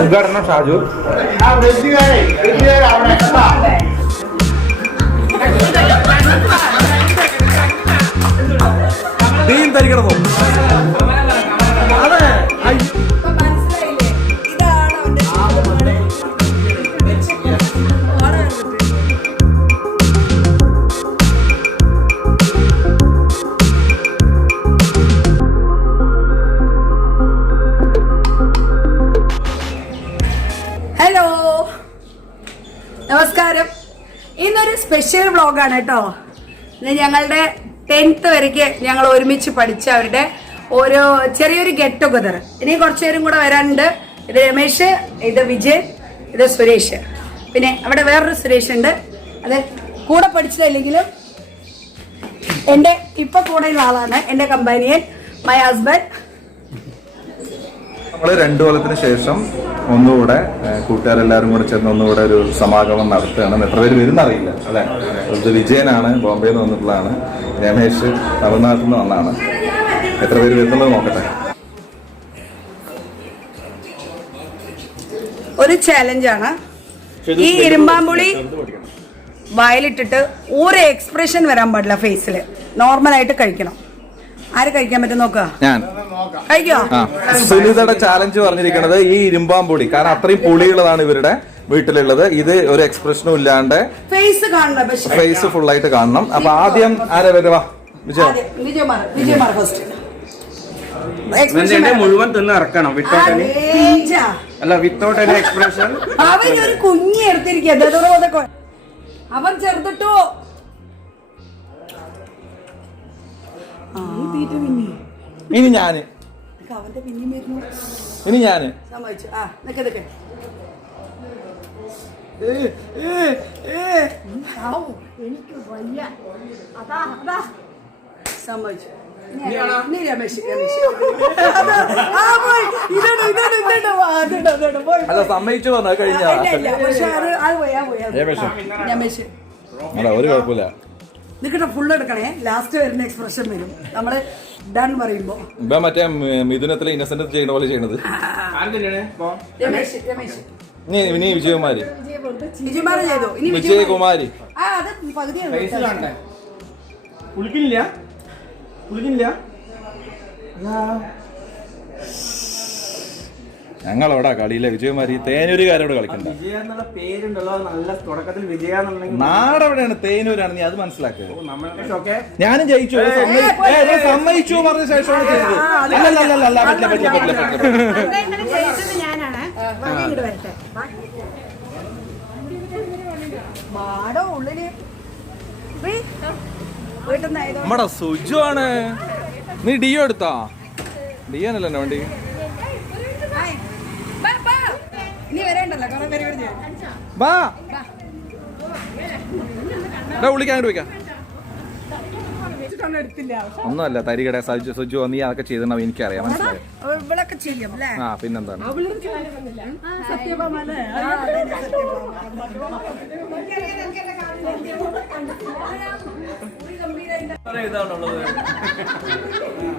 ഉദ്ഘാടനം Shaju. Team തരികണമോ? Hello, നമസ്കാരം. ഇന്നൊരു സ്പെഷ്യൽ വ്ളോഗാണ് കേട്ടോ. ഇന്ന് ഞങ്ങളുടെ 10th വരയ്ക്ക് ഞങ്ങൾ ഒരുമിച്ച് പഠിച്ചവരുടെ ഓരോ ചെറിയൊരു ഗെറ്റ് ടുഗദർ. ഇനി കുറച്ചു പേരും കൂടെ വരാനുണ്ട്. ഇത് രമേശ്, ഇത് വിജയ്, ഇത് സുരേഷ്, പിന്നെ അവിടെ വേറൊരു സുരേഷ് ഉണ്ട്. അത് കൂടെ പഠിച്ചതല്ലെങ്കിലും എൻ്റെ ഇപ്പൊ കൂടെയുള്ള ആളാണ്, എൻ്റെ കമ്പാനിയൻ, മൈ ഹസ്ബൻഡ്. നമ്മള് 2 കൊല്ലത്തിന് ശേഷം ഒന്നുകൂടെ കൂട്ടുകാരെല്ലാരും കൂടെ ചേർന്ന് ഒന്നുകൂടെ ഒരു സമാഗമം നടത്തുകയാണ്. എത്ര പേര് വരുന്നറിയില്ല അല്ലെ. ഇത് വിജയനാണ്, ബോംബെയിൽ നിന്ന് വന്നിട്ടുള്ളതാണ്. രമേശ് തമിഴ്നാട്ടിൽ നിന്ന് വന്നതാണ്. എത്ര പേര് വരുന്നുള്ളത് നോക്കട്ടെ. ഒരു ചാലഞ്ചാണ്. ഈ ഇരുമ്പാമ്പുളി വായിലിട്ടിട്ട് ഒരു എക്സ്പ്രഷൻ വരാൻ പാടില്ല ഫേസിൽ. നോർമലായിട്ട് കഴിക്കണം. ആര് കഴിക്കാൻ പറ്റും നോക്കുക? ഞാൻ കഴിക്കോ? സുനിതയുടെ ചാലഞ്ച് പറഞ്ഞിരിക്കുന്നത് ഈ ഇരുമ്പാമ്പുളി, കാരണം അത്രയും പുളിയുള്ളതാണ് ഇവരുടെ വീട്ടിലുള്ളത്. ഇത് ഒരു എക്സ്പ്രഷനും ഇല്ലാണ്ട് ഫേസ് കാണണം, ഫേസ് ഫുൾ ആയിട്ട് കാണണം. അപ്പൊ ആദ്യം ആരെ വരുവാ? വിജയമാർ ഫസ്റ്റ്. മുഴുവൻ തിന്ന് ഇറക്കണം. അല്ല, വിത്തൗട്ട് എനി എക്സ്പ്രഷൻ. അവൻ ഒരു കുഞ്ഞി എടുത്തിരിക്കുക. അവൻ ചെറുതിട്ടോ. ഇനി ഞാന് എനിക്ക് വയ്യ. സമ്മതിച്ചു. അല്ല, സമ്മതിച്ചു വന്ന കഴിഞ്ഞ ഒരു കുഴപ്പമില്ല. നിക്കട്ടെ, ഫുള്ള് എടുക്കണേ. ലാസ്റ്റ് വരുന്ന എക്സ്പ്രഷൻ വരും നമ്മള് ഡൺ പറയുമ്പോ. ഇപ്പൊ മറ്റേ മിഥുനത്തിലെ ഇന്നസെന്റ് ചെയ്യുന്ന പോലെ ചെയ്യണത്. ഇനി വിജയകുമാരി. വിജയകുമാരി ചെയ്തോ? ഇനി വിജയകുമാരി. അത് പകുതിയാണ്. ഞങ്ങളവിടെ കളിയിലെ വിജയകുമാരി തേനൂരുകാരോട് കളിക്കണ്ട. വിജയ എന്നുള്ള പേരുണ്ടല്ലോ, നല്ല തുടക്കത്തിൽ വിജയ. നാടെവിടെയാണ്? തേനൂരാണ്. നീ അത് മനസ്സിലാക്കുക. ഞാനും ജയിച്ചു, സമ്മതിച്ചു പറഞ്ഞ ശേഷമാണ് ചെയ്തത്. അല്ല, പറ്റില്ല. നമ്മടെ സുജു ആണ്. നീ ഡിയോ എടുത്താ? ഡിയാനല്ലോ എന്നെ വണ്ടി. വിളിക്കാണ്ട് വെക്കാം. ഒന്നുമല്ല, തരികട സുജു നീ അതൊക്കെ ചെയ്തിട്ടുണ്ടാവും, എനിക്കറിയാം, മനസ്സിലായി. ആ, പിന്നെന്താണ്?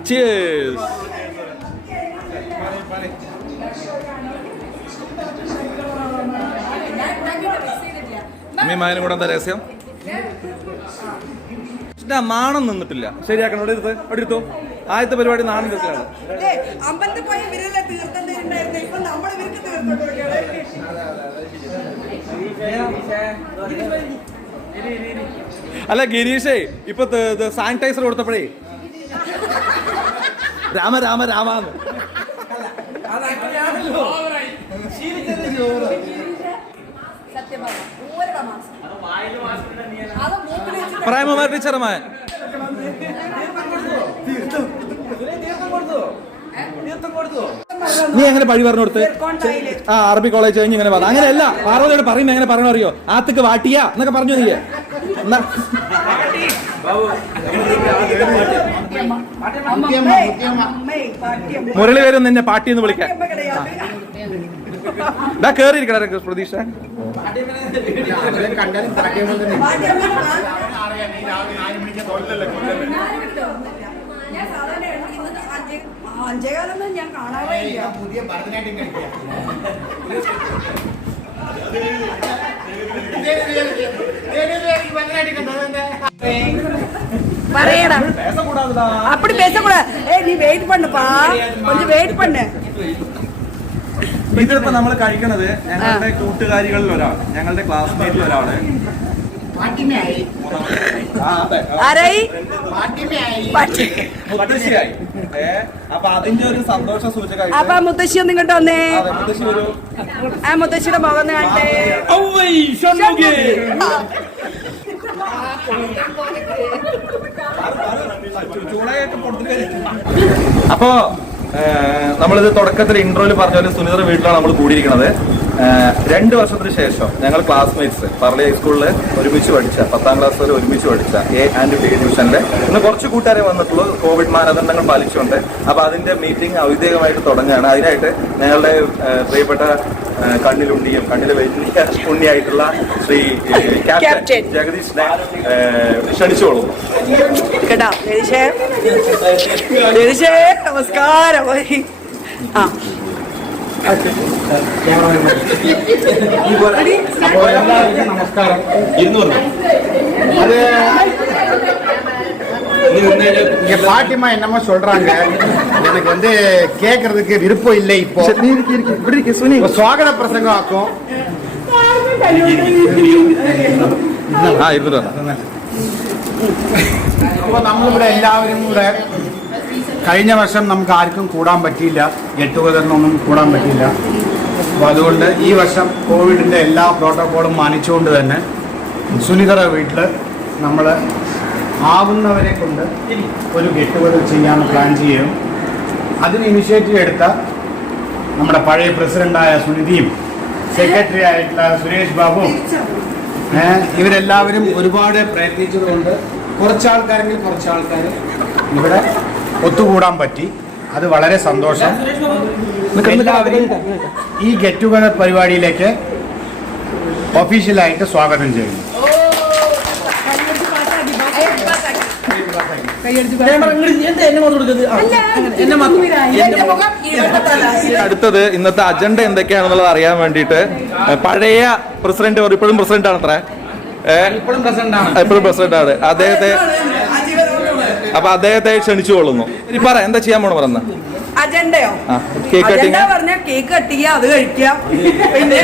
Cheers. അമ്മയും കൂടെ എന്താ രഹസ്യം? നാണം നിന്നിട്ടില്ല. ശരിയാക്കണം. അവിടെ എടുത്തോ. ആദ്യത്തെ പരിപാടി നാണം തീർക്കലാണ്. അല്ല ഗിരീഷേ, ഇപ്പൊ സാനിറ്റൈസർ കൊടുത്തപ്പോഴേ രാമ രാമ രാമാന്ന് പ്രേമമാർ ടീച്ചർമാൻ നീ എങ്ങനെ പഴി പറഞ്ഞു കൊടുത്ത്? ആ, അറബി കോളേജ് കഴിഞ്ഞ് ഇങ്ങനെ പറഞ്ഞു. അങ്ങനെയല്ല, പാർവതിയോട് പറയുമ്പോ എങ്ങനെ പറയണോ അറിയോ? ആത്തക്ക് വാട്ടിയ എന്നൊക്കെ പറഞ്ഞു. നീ മുരളി വരും നിന്നെ പാട്ടി എന്ന് വിളിക്കാൻ. കേറിയിരിക്കണ പ്രതീക്ഷ. ഞാൻ സാധാരണ ഇന്ന് 5:15 ഞാൻ കാണാറേ ഇല്ല. പുതിയ ഭരതനാട്യം കളിക്കുക. പറയടാ அப்படி பேசக்கூடாது. நீ வெயிட் பண்ணுப்பா, கொஞ்சம் வெயிட் பண்ணு. ഇതിപ്പോ നമ്മൾ കഴിക്കണത് ഞങ്ങളുടെ കൂട്ടുകാരികളിൽ ഒരാൾ, ഞങ്ങളുടെ ക്ലാസ്മേറ്റിൽ ഒരാള് ആരായി? മുത്തശ്ശിയായി. അപ്പൊ അതിന്റെ ഒരു സന്തോഷ സൂചകമായിട്ട് അപ്പൊ മുത്തശ്ശി ഒന്ന് ഇങ്ങോട്ട് വന്നേ. മുത്തശ്ശി ഒരു ആ മുത്തശ്ശിയുടെ മുഖം ഒന്ന് കാണട്ടെ. അപ്പോ നമ്മളിത് തുടക്കത്തിൽ ഇൻട്രോയിൽ പറഞ്ഞ പോലെ സുനിതയുടെ വീട്ടിലാണ് നമ്മൾ കൂടിയിരിക്കുന്നത്. 2 വർഷത്തിന് ശേഷം ഞങ്ങൾ ക്ലാസ്മേറ്റ്സ് പറളി ഹൈസ്കൂളിൽ ഒരുമിച്ച് പഠിച്ച 10ാം ക്ലാസ് വരെ ഒരുമിച്ച് പഠിച്ച A and B ഡിവിഷനിലെ ഇന്ന് കുറച്ച് കൂട്ടുകാരെ വന്നിട്ടുള്ളൂ കോവിഡ് മാനദണ്ഡങ്ങൾ പാലിച്ചുകൊണ്ട്. അപ്പൊ അതിന്റെ മീറ്റിംഗ് ഔദ്യോഗികമായിട്ട് തുടങ്ങുകയാണ്. അതിനായിട്ട് ഞങ്ങളുടെ പ്രിയപ്പെട്ട കണ്ണിലുണ്ണിയും കണ്ണിലെ വലിയ ഉണ്ണിയായിട്ടുള്ള ശ്രീ ക്യാപ്റ്റൻ ജഗദീഷിനെ ക്ഷണിച്ചോളൂ. കേട്ടോ രതീഷേ, നമസ്കാരം. ആ நமஸ்காரம். அது இங்க பாட்டிமா என்னமோ சொல்றாங்க, எனக்கு வந்து கேக்குறதுக்கு விருப்பம் இல்லை. இப்போ സ്വാഗത പ്രസംഗം ആക്കും. അപ്പോൾ നമ്മളിവിടെ എല്ലാവരും കൂടെ കഴിഞ്ഞ വർഷം നമുക്ക് ആർക്കും കൂടാൻ പറ്റിയില്ല, ഗെറ്റ് ടുഗദറിനൊന്നും കൂടാൻ പറ്റിയില്ല. അപ്പോൾ അതുകൊണ്ട് ഈ വർഷം കോവിഡിൻ്റെ എല്ലാ പ്രോട്ടോക്കോളും മാനിച്ചുകൊണ്ട് തന്നെ സുനിതയുടെ വീട്ടിൽ നമ്മൾ ആവുന്നവരെ കൊണ്ട് ഒരു ഗെറ്റ് ടുഗദർ ചെയ്യാൻ പ്ലാൻ ചെയ്യും. അതിന് ഇനിഷ്യേറ്റീവ് എടുത്ത നമ്മുടെ പഴയ പ്രസിഡൻ്റായ സുനിധിയും സെക്രട്ടറി ആയിട്ടുള്ള സുരേഷ് ബാബുവും ഇവരെല്ലാവരും ഒരുപാട് പ്രയത്നിച്ചതുകൊണ്ട് കുറച്ചാൾക്കാരെങ്കിൽ കുറച്ചാൾക്കാർ ഇവിടെ ഒത്തുകൂടാൻ പറ്റി. അത് വളരെ സന്തോഷം. എല്ലാവരും ഈ ഗെറ്റ് ടുഗദർ പരിപാടിയിലേക്ക് ഒഫീഷ്യലായിട്ട് സ്വാഗതം ചെയ്യുന്നു. അടുത്തത് ഇന്നത്തെ അജണ്ട എന്തൊക്കെയാണെന്നുള്ളത് അറിയാൻ വേണ്ടിയിട്ട് പഴയ പ്രസിഡന്റ്, ഇപ്പോഴും പ്രസിഡന്റ് ആണ്, അത്ര എപ്പോഴും പ്രസിഡന്റ് ആണ് അദ്ദേഹത്തെ ക്ഷണിച്ചു കൊള്ളുന്നു. ഇനി പറ, എന്താ ചെയ്യാൻ പോണ പറഞ്ഞ അജണ്ടയോ? കേക്ക് കട്ടിങ് പറഞ്ഞ കേക്ക് കട്ടിക്കുക, അത് കഴിക്കാം, പിന്നെ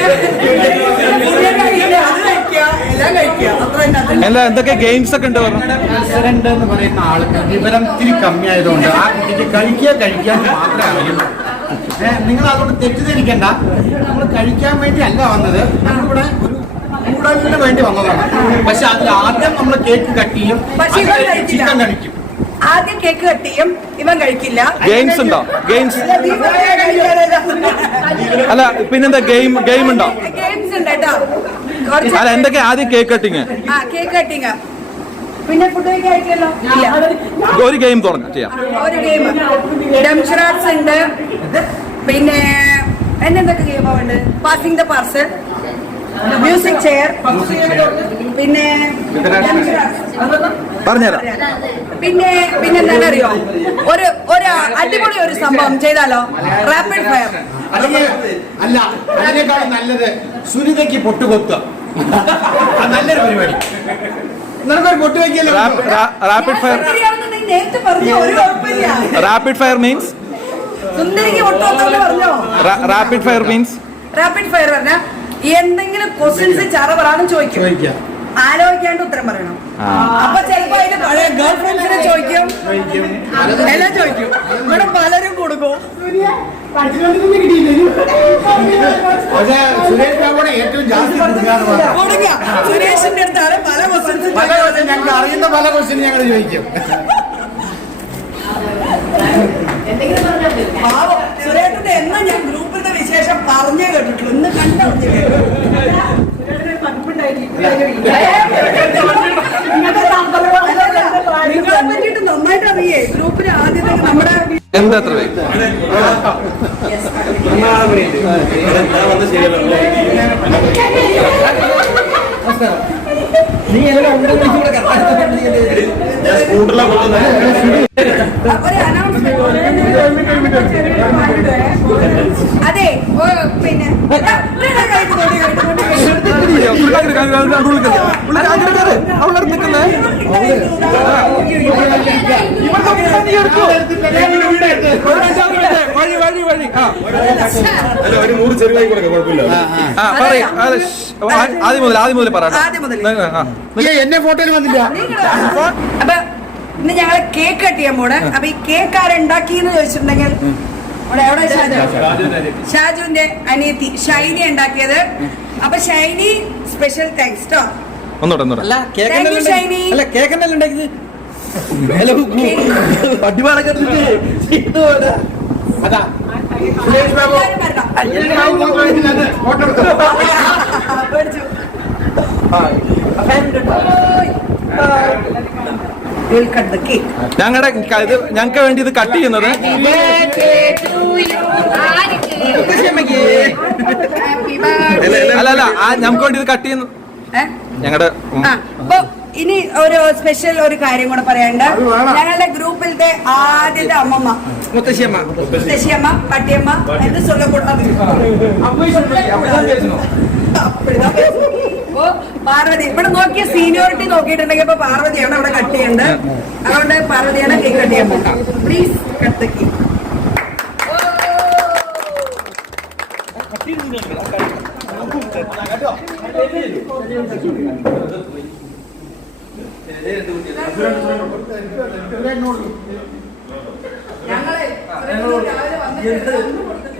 അല്ല എന്തൊക്കെ ഗെയിംസ് ഒക്കെ ഉണ്ട് പറഞ്ഞു. പ്രസിഡന്റ് എന്ന് പറയുന്ന ആൾക്ക് വിവരം ഇത്തിരി കമ്മിയായതുകൊണ്ട് ആ കുട്ടിക്ക് കഴിക്കാൻ മാത്രമേ അറിയുള്ളൂ. നിങ്ങൾ അതുകൊണ്ട് തെറ്റിദ്ധരിക്കണ്ട, നമ്മൾ കഴിക്കാൻ വേണ്ടി അല്ല വന്നത്, നമ്മളിവിടെ ഒരു കൂടലിന് വേണ്ടി വന്നതാണ്. പക്ഷെ അതിൽ ആദ്യം നമ്മൾ കേക്ക് കട്ട് ചെയ്യും, ചിക്കൻ കഴിക്കും. ആദ്യം കേക്ക് കട്ട് ചെയ്യും, ഇവൻ കഴിക്കില്ല. ഗെയിംസ് ഉണ്ടോ? ഗെയിംസ് അല്ല പിന്നെന്താ ഗെയിം ഉണ്ടോ? ഗെയിംസ് ഉണ്ട് കേട്ടോ. അല്ല എന്തൊക്കെ? ആദ്യം കേക്ക് കട്ടിങ്, കേക്ക് കട്ടിങ്, പിന്നെ ഫുഡ് കഴിക്കാറില്ലല്ലോ. ഒരു ഗെയിം തുടങ്ങാം, ചെയ്യാം. ഒരു ഗെയിം ഡംഷറാട്സ് ഉണ്ട്, പിന്നെ എന്തൊക്കെ ഗെയിമാ ഉണ്ട്? Passing the parcel, music chair, പിന്നെ പറഞ്ഞുതരാം. പിന്നെ എന്താണെന്നറിയോ, ഒരു അടിപൊളി ഒരു സംഭവം ചെയ്താലോ? Rapid fire. അല്ല, അതിനേക്കാളും നല്ലത് സുനിതയ്ക്ക് പൊട്ടുകൊത്തുക. നല്ലൊരു പരിപാടി. നിനക്കൊരു പൊട്ട് വയ്ക്കല്ലോ. Rapid fire. നേരത്തെ പറഞ്ഞോ, ഒരു കുഴപ്പമില്ല. റാപ്പിഡ് ഫയർ മീൻസ് സുന്ദരിക്ക് പൊട്ടുകൊത്തെന്ന് പറഞ്ഞോ? Rapid fire means rapid fire പറഞ്ഞ എന്തെങ്കിലും ക്വസ്റ്റ്യൻസ് ചറപറാന്ന് ചോദിക്കും, ആലോചിക്കാണ്ട് ഉത്തരം പറയണം. അപ്പൊ ചിലപ്പോ അതിന്റെ പഴയ ഗേൾ ഫ്രണ്ട്സിനെ ചോദിക്കും, എല്ലാം ചോദിക്കും. ഇവിടെ പലരും കൊടുക്കും. സുരേഷിന്റെ അടുത്താണ് പല ക്വസ്റ്റ്യൻസും. ഞങ്ങൾക്ക് അറിയുന്ന പല ക്വസ്റ്റ്യൻ ഞങ്ങൾ ചോദിക്കും. സുരേഷിന്റെ എന്നാ ഞാൻ ഗ്രൂപ്പിന്റെ വിശേഷം പറഞ്ഞേ കേട്ടിട്ടുള്ളൂ, ഇന്ന് കണ്ടറിഞ്ഞു. നിങ്ങളെ പറ്റിയിട്ട് നന്നായിട്ട് അറിയേ. ഗ്രൂപ്പിന് ആദ്യത്തെ നമ്മുടെ എന്താ എത്ര ഒരു announcement. അതെ പിന്നെ ഒരു 100 ചെറുതായി കൊടുക്കാം, കുഴപ്പമില്ല. ആദ്യം മുതൽ പറയാം. എന്നെ ഫോട്ടോയിൽ വന്നില്ല. അപ്പൊ ഇന്ന് ഞങ്ങള് കേക്ക് കട്ട് ചെയ്യാൻ പോണ്. അപ്പൊ ഈ കേക്ക് ആരുണ്ടാക്കിയെന്ന് ചോദിച്ചിട്ടുണ്ടെങ്കിൽ എവിടെ ഷാജുവിന്റെ അനിയത്തി ഷൈനി ഉണ്ടാക്കിയത്. അപ്പൊ ഷൈനി സ്പെഷ്യൽ താങ്ക്സ് ട്ടോ. ഒന്നൂടെ Thank you, ഷൈനി. കേക്കെന്നല്ല ഉണ്ടാക്കിയത്. അതാ സുരേഷ് ബാബു ഫോട്ടോ എടുത്തു. ഞങ്ങൾക്ക് വേണ്ടി ഇത് കട്ട് ചെയ്യുന്നത് അല്ല ഞങ്ങൾക്ക് വേണ്ടി ഇത് കട്ട് ചെയ്യുന്നു ഞങ്ങളുടെ. ഇനി ഒരു സ്പെഷ്യൽ ഒരു കാര്യം കൂടെ പറയാനുണ്ട്. ഞങ്ങളുടെ ഗ്രൂപ്പിലത്തെ ആദ്യത്തെ അമ്മമ്മ മുത്തശ്ശിയമ്മ പട്ടിയമ്മ എന്ന് ചൊല്ലപ്പെടുന്നത് പാർവതി. ഇവിടെ നോക്കിയ സീനിയോറിറ്റി നോക്കിയിട്ടുണ്ടെങ്കിൽ ഇപ്പൊ പാർവതിയാണ് അവിടെ കട്ട് ചെയ്യേണ്ടത്. അതുകൊണ്ട് പാർവതിയാണ് കേക്ക് കട്ട് ചെയ്യാൻ പോകാം. Please cut the cake. ഞങ്ങളെ രാവിലെ വന്നിട്ട്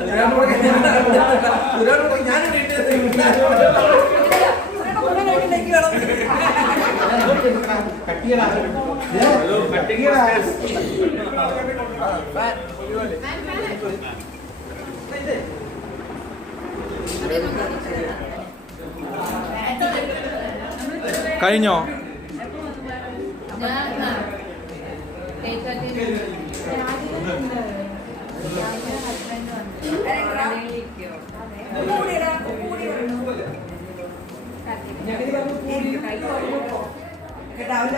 കഴിഞ്ഞോ?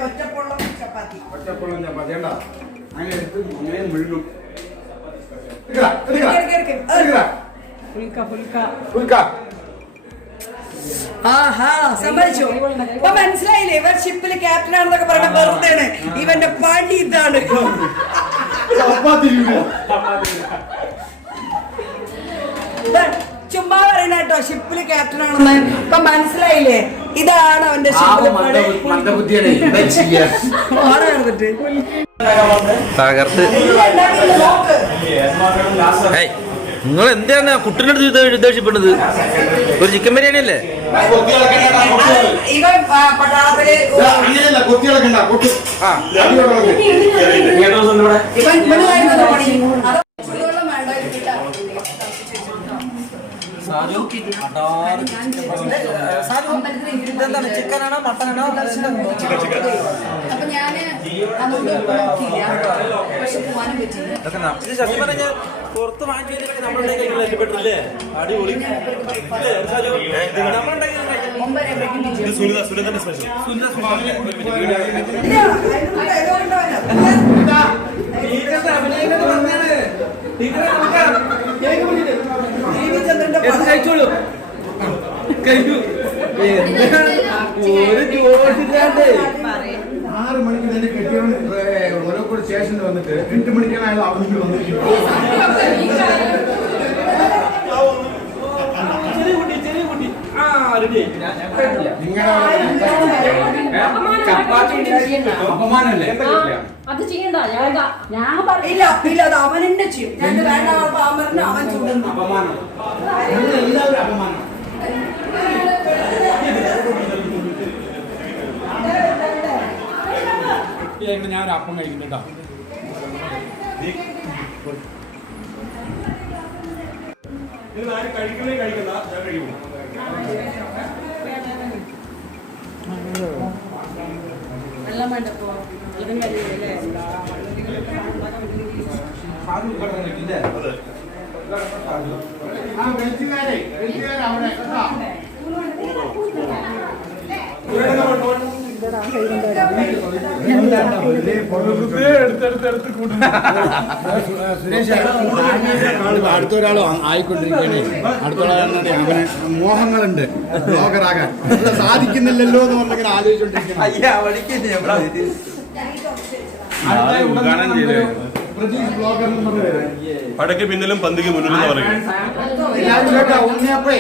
ഒറ്റപ്പൊള്ളം ചപ്പാത്തി അങ്ങനെ എടുത്ത് അങ്ങനെ മുഴുവൻ ആഹാ സമ്മതിച്ചു. ഇപ്പൊ മനസ്സിലായില്ലേ ഇവർ ഷിപ്പില് ക്യാപ്റ്റൻ ആണെന്നൊക്കെ പറഞ്ഞ വെറുതെയാണ്. ഇവന്റെ പണി ഇതാണ്. ചുമ്മാ പറയണ കേട്ടോ ഷിപ്പില് ക്യാപ്റ്റൻ ആണെന്ന്. ഇപ്പൊ മനസ്സിലായില്ലേ ഇതാണ് അവന്റെ തകർത്ത്. നിങ്ങൾ എന്താണ് കുട്ടീൻ്റെ അടുത്ത് ഉദ്ദേശിപ്പെടുന്നത്? ഒരു ചിക്കൻ ബിരിയാണി അല്ലേ? ഇവൻ പട്ടാളത്തില് ചിക്കനാണോ മട്ടനാണോ? അപ്പൊ ഞാന് അതൊന്നും നോക്കിയില്ല. പക്ഷെ പോവാനും പറ്റില്ല. സത്യം പറഞ്ഞ പുറത്ത് വാങ്ങി നമ്മളുണ്ടാക്കില്ലേ അടിപൊളി. കഴിച്ചോളൂ. കഴിഞ്ഞു. 6 മണിക്ക് തന്നെ കെട്ടിയവൻ ഓരോക്കോട് സ്റ്റേഷനിൽ വന്നിട്ട് 8 മണിക്കാണ് അവർക്ക് വന്നിരിക്കുന്നത്. അത് ചെയ്യണ്ട. ഞാൻ ഇല്ല ഇല്ല അത് അവൻ തന്നെ ചെയ്യും. ഞാൻ വേണ്ട അവൻ അവൻ ചൂടുന്നു. അപമാനം എല്ലാവരും അപമാനം. ഞാൻ ഒരു അപ്പം കഴിക്കുന്നുണ്ടോ? കഴിക്കണേ കഴിക്കണ്ട, ഞാൻ കഴിക്കും. വെള്ളം വേണ്ടപ്പോ ഇതും കഴിയൂല്ലേ? ആ വെച്ചുകാരെ അവിടെ സുരേഷ് അടുത്തൊരാൾ ആയിക്കൊണ്ടിരിക്കുകയാണ്. അടുത്തൊരാൾ അവന് മോഹങ്ങളുണ്ട് ബ്ലോഗറാകാൻ, സാധിക്കുന്നില്ലല്ലോ എന്ന് പറഞ്ഞിങ്ങനെ ആലോചിച്ചോണ്ടിരിക്കണം. പടക്ക് പിന്നിലും പന്തിക്ക് മുന്നിലും എന്ന് പറയും. ഉണ്ണിയപ്പേ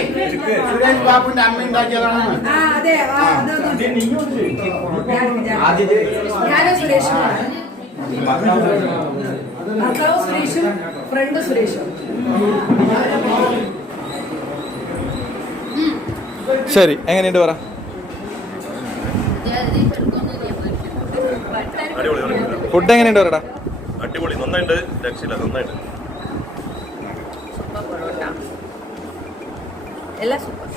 സുരേഷ് ബാബുവിന്റെ അമ്മ ഉണ്ടാക്കിയതാണ്. അതെ ഞാനും സുരേഷും ഭർത്താവ് സുരേഷും ഫ്രണ്ട് സുരേഷും. ശരി, എങ്ങനെയുണ്ട് പറ? അടിപൊളി ഫുഡ് എങ്ങനെയുണ്ട് പറടാ? അടിപൊളി, നന്നായിട്ട്, രക്ഷയില്ല, നന്നായിട്ട്. എല്ലാം സൂപ്പർ.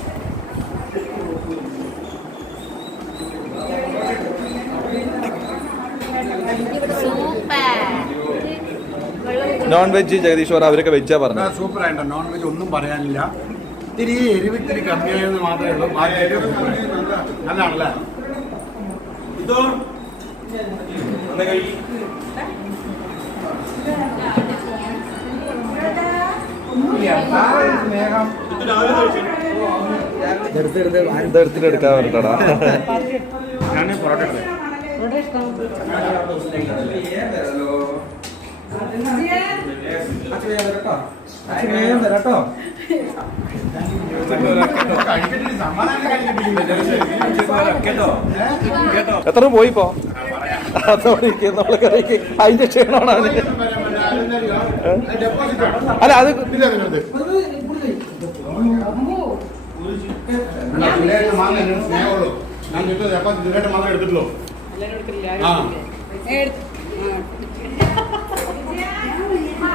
നോൺ വെജ് ജഗദീഷ് പറ, അവരൊക്കെ വെജാ പറഞ്ഞു. സൂപ്പർ ആയിട്ട്, നോൺ വെജ് ഒന്നും പറയാനില്ല. ഇത്തിരി എരിവിത്തിരി കമ്മിയായെന്ന് മാത്രമേ ഉള്ളൂ. നല്ലതാണല്ലേ? ഇതോ എടുക്കാൻ പറഞ്ഞടാ. ഞാൻ പൊറോട്ട എടുത്തേ. എത്ര പോയിപ്പോ നമ്മള് കഴിക്ക്. അതിന്റെ ക്ഷീണമാണ് അതിന്. അല്ല അത് മാത്രമേ എടുത്തിട്ടുള്ളൂ.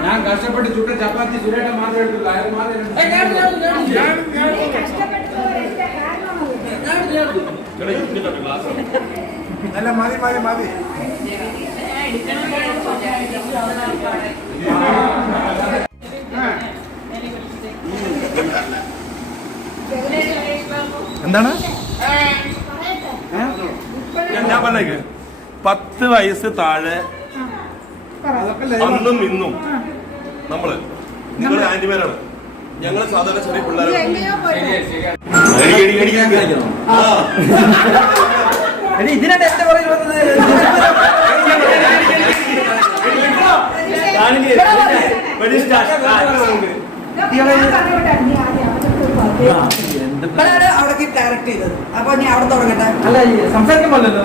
ഞാൻ കഷ്ടപ്പെട്ട് ചുട്ട ചപ്പാത്തി സുരേട്ടൻ മാത്രമേ എടുത്തുള്ളൂ. അയാൾ അല്ല മതി മതി മതി. എന്താണ് ഞാൻ പറഞ്ഞേക്ക്, 10 വയസ്സ് താഴെ അന്നും ഇന്നും നമ്മള് നിങ്ങള് ആന്റിമാരാണ്, ഞങ്ങള് സാധാരണ ചെറിയ പിള്ളേരാണ്. ഇതിനാണ് എന്റെ പുറകിൽ വന്നത്. അവിടെ ഡയറക്ട് ചെയ്തത്. അപ്പൊ ഞാൻ അവിടെ തുടങ്ങട്ടെ. അല്ല സംസാരിക്കാൻ പാടില്ലല്ലോ.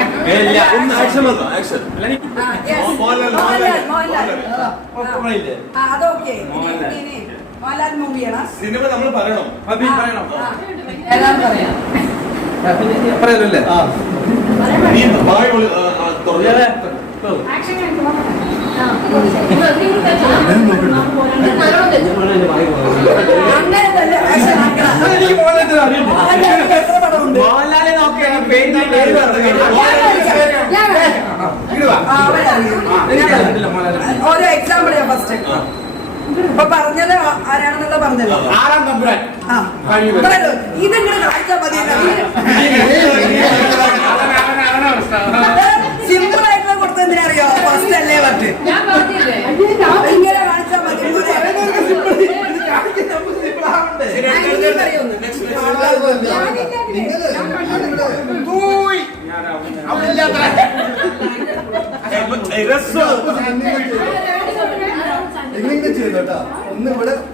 അതൊക്കെ മോഹൻലാൽ മൂവിയാണ്. സിനിമ നമ്മൾ പറയണം. എല്ലാം പറയാം. പറയല്ലേ? നീ വായ തുറന്നേ. അങ്ങനെ തന്നെ action ആക്കണം. എത്ര പടമുണ്ട്? മോഹൻലാലെ നോക്കിയാണ് പെയിന്റ് ഓരോ എക്സാമ്പിൾ ഞാൻ ഫസ്റ്റ് ഇപ്പൊ പറഞ്ഞത് ആരാണെന്നുള്ള പറഞ്ഞല്ലോ. ആറാം തമ്പുരാൻ. ആ പറയല്ലോ, ഇതിങ്ങനെ കാണിച്ചാൽ മതി. സിമ്പിൾ ആയിട്ടുള്ള കൊടുത്തതിനറിയോ? ഫസ്റ്റ് അല്ലേ പറ്റ് ഇങ്ങനെ കാണിച്ചാൽ മതി.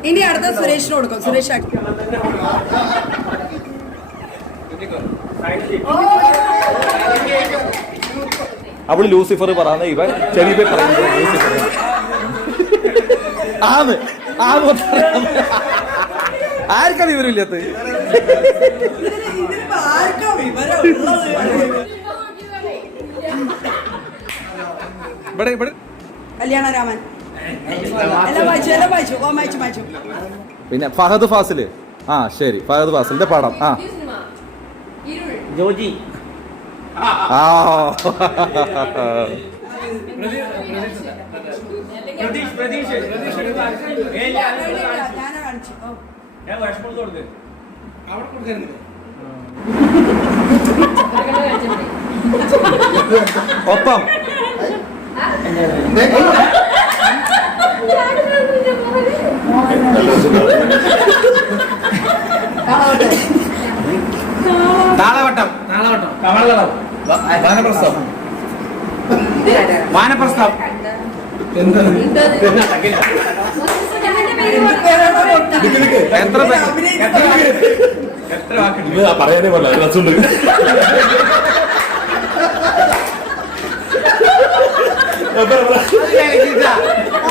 ഇനി അടുത്ത സുരേഷിന് കൊടുക്കും. സുരേഷ് അവള് ലൂസിഫർ പറയുന്ന ഇവൻ ചെറിയ പറയുന്നത് ലൂസിഫർ ആന്ന് ആർക്കാ വിവരമില്ലാത്ത? ഇവിടെ ഇവിടെ കല്യാണരാമൻ എല്ലാം വായിച്ചു. ഓ വായിച്ചു. പിന്നെ ഫഹദ് ഫാസില്. ആ ശരി, ഫഹദ് ഫാസിലിന്റെ പടം. ആ ജോജി. ആ ഒപ്പം താളവട്ടം വാനപ്രസ്ഥം വാനപ്രസ്ഥം എത്ര ഇത് പറയാനേ പറഞ്ഞ രസമുണ്ട്.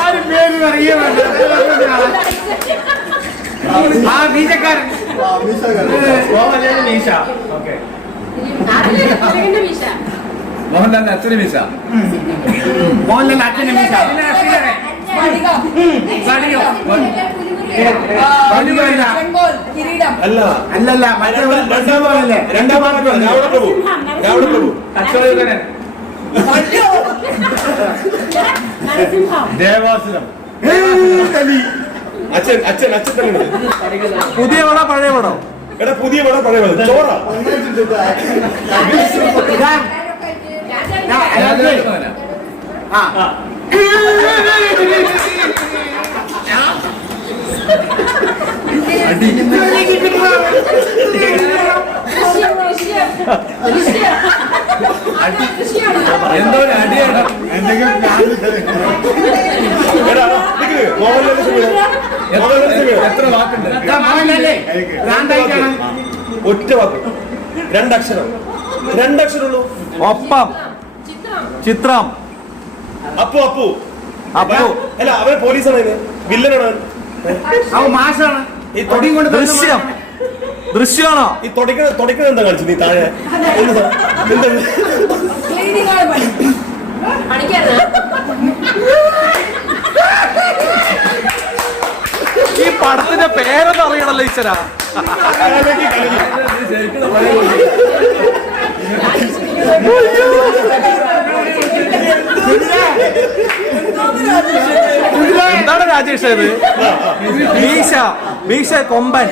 ആരും പേര് അറിയ വേണ്ട. ആ ബീജക്കാരൻ മീശ. ഓക്കെ. മോഹൻലാലിന്റെ അച്ഛന് മീശ. മോഹൻലാൽ അച്ഛനും മീശ. അല്ല അല്ലല്ല മറ്റേ രണ്ടാം ഭാഗം രാവണ പ്രഭു. ദേവാസുരം. അച്ഛൻ അച്ഛൻ അച്ഛൻ തന്നെ. പുതിയ പടം പഴയ പടം? എടാ പുതിയ പടം പഴയ പടം ചോറ. എന്തോ ഒരു അടിയാണ്. എടാ നിക്ക് മോഹൻലാലിന്റെ സിനിമ. മോഹൻലാലിന്റെ സിനിമ എത്ര വാക്കുണ്ട്? ഒറ്റ വാക്ക് രണ്ടക്ഷരം. രണ്ടക്ഷരമുള്ളൂ. ഒപ്പം ചിത്രം അപ്പു അപ്പു അപ്പു. അല്ല അവൻ പോലീസാണ്. ഇത് വില്ലനാണ്. അവ മാഷാണ്. ഈ തൊടിയും കൊണ്ട് ദൃശ്യം. ദൃശ്യമാണോ? ഈ തുടക്കണ എന്താ കാണിച്ചു നീ താഴെ എന്താ ഈ പടത്തിന്റെ പേരൊന്നും അറിയണല്ലോ ഈശ്വരാ. എന്താണ് രാജേഷ് ഇത്? മീശ മീശ കൊമ്പൻ,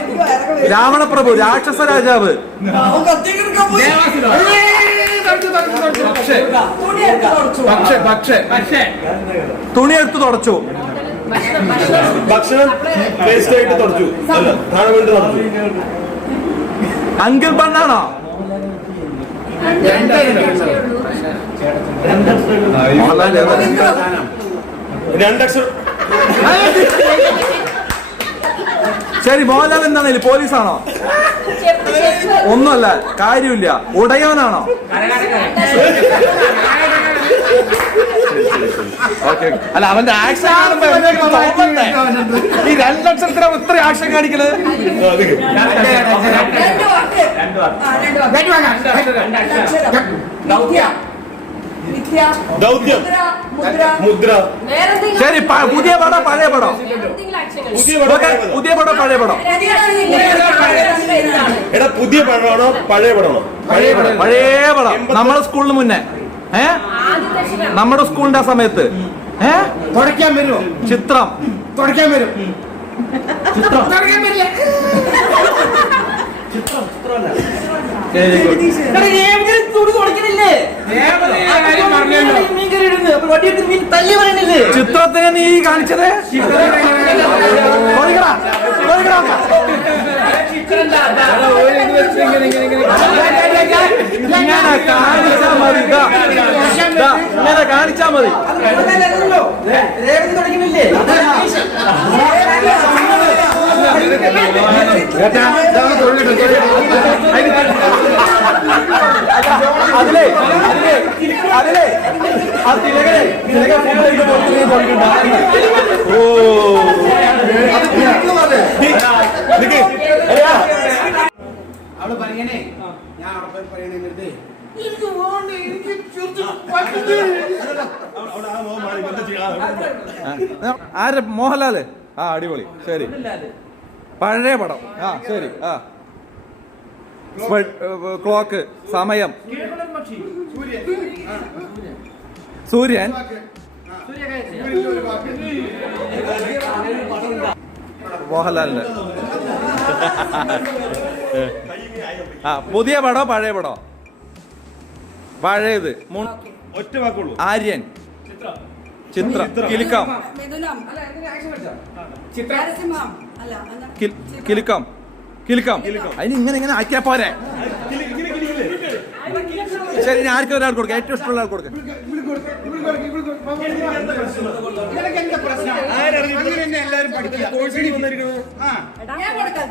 രാവണപ്രഭു, രാക്ഷസ രാജാവ്, തുണിയെടുത്ത് തുടച്ചു, ഭക്ഷണം വേസ്റ്റ് ആയിട്ട് തുടച്ചു. അല്ല താഴെ വീണ്ടും തുടച്ചു. അങ്കിൾ പെണ്ണാണോ? രണ്ടക്ഷരം. ശരി, മോഹൻലാൽ എന്താണേലും പോലീസാണോ? ഒന്നുമല്ല, കാര്യമില്ല. ഉടയവനാണോ? അല്ല, അവന്റെ ആക്ഷൻ കാണുമ്പോ ഈ രണ്ടക്ഷരത്തിനാണ് ഇത്ര ആക്ഷൻ കാണിക്കല്. ദൗത്യം, മുദ്ര. ശരി, പുതിയ പടം പഴയ പടം? പുതിയ പടം പഴയ പടം? എടാ പുതിയ പടമാണോ പഴയ പടമാണോ? പഴയ പടം. നമ്മുടെ സ്കൂളിന് മുന്നേ. നമ്മുടെ സ്കൂളിന്റെ ആ സമയത്ത്. തുടയ്ക്കാൻ വരുമോ? ചിത്രം. തുടയ്ക്കാൻ വരും. ചിത്രം. ചിത്രത്തിന് നീ കാണിച്ചത് ഇങ്ങനെ കാണിച്ചാ മതി. ഇങ്ങനെ കാണിച്ചാ മതി. അതിലേ അതിലേ ആ തിലകനെ ഓ അവള് പറയണേ, ഞാൻ അവിടെ പറയണേ ആര്? മോഹൻലാല്. ആ, അടിപൊളി. ശരി, പഴയ പടം. ആ ശരി. ആ ക്ലോക്ക്, സമയം, സൂര്യൻ, മോഹൻലാലിന്റെ. ആ, പുതിയ പടോ പഴയ പടോ? പഴയത് ഒറ്റ വാക്കുള്ളൂ. ആര്യൻ, ചിത്രം, കിലുക്കം, മിഥുനം അല്ല നരസിംഹം അല്ല കിലുക്കം, കിലുക്കം. അതിന് ഇങ്ങനെ ആക്കിയാ പോരെ. ശരി, ഞാൻ ആർക്കും ഒരാൾ കൊടുക്കാം, ഏറ്റവും ഇഷ്ടമുള്ള ആൾ കൊടുക്കാം.